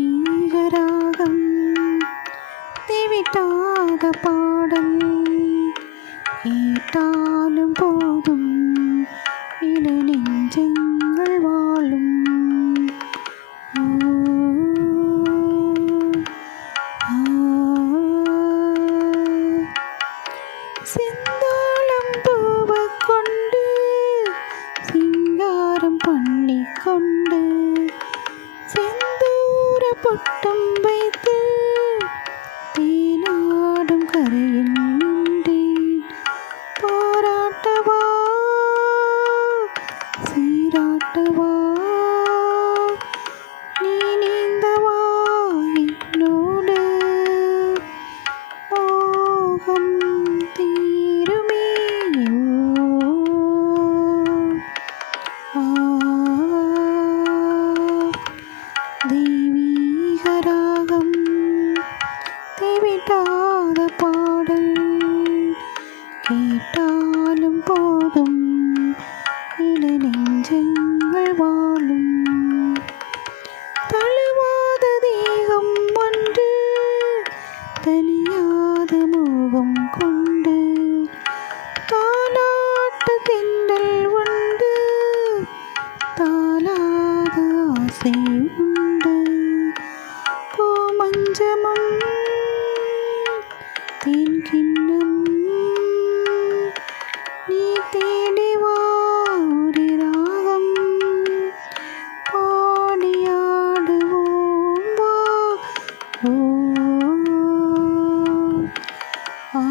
ദൈവീകരാഗം തിവിട്ടാക പാടം കേട്ടാ தெய்வீகராகம் தேவிட்டாத பாடல் கேட்டாலும் போதும். കുഞ്ചമം തേൻകിണ്ണം നീ തേടി വാരി രാഗം പാടിയാടുവോ ആ